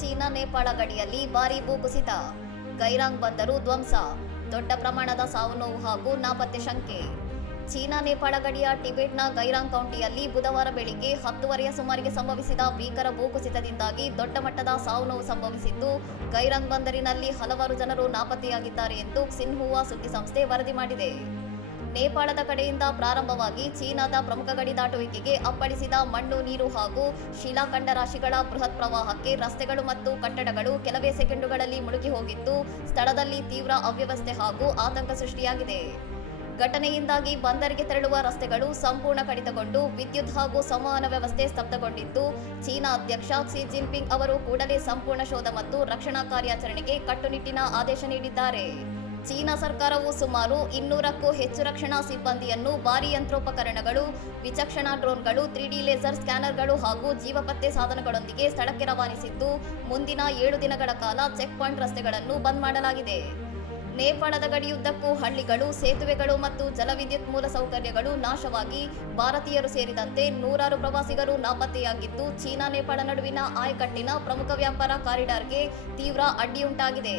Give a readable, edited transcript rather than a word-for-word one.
China Nepal ಗಡಿಯಲ್ಲಿ ಭಾರೀ ಭೂಕುಸಿತ, ಗೈರಾಂಗ್ ಬಂದರು ಧ್ವಂಸ, ದೊಡ್ಡ ಪ್ರಮಾಣದ ಸಾವು ನೋವು ಹಾಗೂ ನಾಪತ್ತೆ ಶಂಕೆ. ಚೀನಾ ನೇಪಾಳ ಗಡಿಯ ಟಿಬೆಟ್ನ ಗೈರಾಂಗ್ ಕೌಂಟಿಯಲ್ಲಿ ಬುಧವಾರ ಬೆಳಿಗ್ಗೆ 10:30ಯ ಸುಮಾರಿಗೆ ಸಂಭವಿಸಿದ ಭೀಕರ ಭೂಕುಸಿತದಿಂದಾಗಿ ದೊಡ್ಡ ಮಟ್ಟದ ಸಾವು ನೋವು ಸಂಭವಿಸಿದ್ದು, ಗೈರಾಂಗ್ ಬಂದರಿನಲ್ಲಿ ಹಲವಾರು ಜನರು ನಾಪತ್ತೆಯಾಗಿದ್ದಾರೆ ಎಂದು ಕ್ಸಿನ್ಹುವಾ ಸುದ್ದಿಸಂಸ್ಥೆ ವರದಿ ಮಾಡಿದೆ. ನೇಪಾಳದ ಕಡೆಯಿಂದ ಪ್ರಾರಂಭವಾಗಿ ಚೀನಾದ ಪ್ರಮುಖ ಗಡಿ ದಾಟುವಿಕೆಗೆ ಅಪ್ಪಳಿಸಿದ ಮಣ್ಣು, ನೀರು ಹಾಗೂ ಶಿಲಾಖಂಡ ರಾಶಿಗಳ ಬೃಹತ್ ಪ್ರವಾಹಕ್ಕೆ ರಸ್ತೆಗಳು ಮತ್ತು ಕಟ್ಟಡಗಳು ಕೆಲವೇ ಸೆಕೆಂಡುಗಳಲ್ಲಿ ಮುಳುಗಿ ಹೋಗಿದ್ದು, ಸ್ಥಳದಲ್ಲಿ ತೀವ್ರ ಅವ್ಯವಸ್ಥೆ ಹಾಗೂ ಆತಂಕ ಸೃಷ್ಟಿಯಾಗಿದೆ. ಘಟನೆಯಿಂದಾಗಿ ಬಂದರಿಗೆ ತೆರಳುವ ರಸ್ತೆಗಳು ಸಂಪೂರ್ಣ ಕಡಿತಗೊಂಡು ವಿದ್ಯುತ್ ಹಾಗೂ ಸಂವಹನ ವ್ಯವಸ್ಥೆ ಸ್ತಬ್ಧಗೊಂಡಿದ್ದು, ಚೀನಾ ಅಧ್ಯಕ್ಷ ಕ್ಸಿ ಜಿನ್ಪಿಂಗ್ ಅವರು ಕೂಡಲೇ ಸಂಪೂರ್ಣ ಶೋಧ ಮತ್ತು ರಕ್ಷಣಾ ಕಾರ್ಯಾಚರಣೆಗೆ ಕಟ್ಟುನಿಟ್ಟಿನ ಆದೇಶ ನೀಡಿದ್ದಾರೆ. ಚೀನಾ ಸರ್ಕಾರವು ಸುಮಾರು 200ಕ್ಕೂ ಹೆಚ್ಚು ರಕ್ಷಣಾ ಸಿಬ್ಬಂದಿಯನ್ನು ಭಾರೀ ಯಂತ್ರೋಪಕರಣಗಳು, ವಿಚಕ್ಷಣಾ ಡ್ರೋನ್ಗಳು, 3D ಲೇಸರ್ ಸ್ಕ್ಯಾನರ್ಗಳು ಹಾಗೂ ಜೀವಪತ್ತೆ ಸಾಧನಗಳೊಂದಿಗೆ ಸ್ಥಳಕ್ಕೆ ರವಾನಿಸಿದ್ದು, ಮುಂದಿನ 7 ದಿನಗಳ ಕಾಲ ಚೆಕ್ ಪಾಯಿಂಟ್ ರಸ್ತೆಗಳನ್ನು ಬಂದ್ ಮಾಡಲಾಗಿದೆ. ನೇಪಾಳದ ಗಡಿಯುದ್ದಕ್ಕೂ ಹಳ್ಳಿಗಳು, ಸೇತುವೆಗಳು ಮತ್ತು ಜಲವಿದ್ಯುತ್ ಮೂಲಸೌಕರ್ಯಗಳು ನಾಶವಾಗಿ ಭಾರತೀಯರು ಸೇರಿದಂತೆ ನೂರಾರು ಪ್ರವಾಸಿಗರು ನಾಪತ್ತೆಯಾಗಿದ್ದು, ಚೀನಾ ನೇಪಾಳ ನಡುವಿನ ಆಯಕಟ್ಟಿನ ಪ್ರಮುಖ ವ್ಯಾಪಾರ ಕಾರಿಡಾರ್ಗೆ ತೀವ್ರ ಅಡ್ಡಿಯುಂಟಾಗಿದೆ.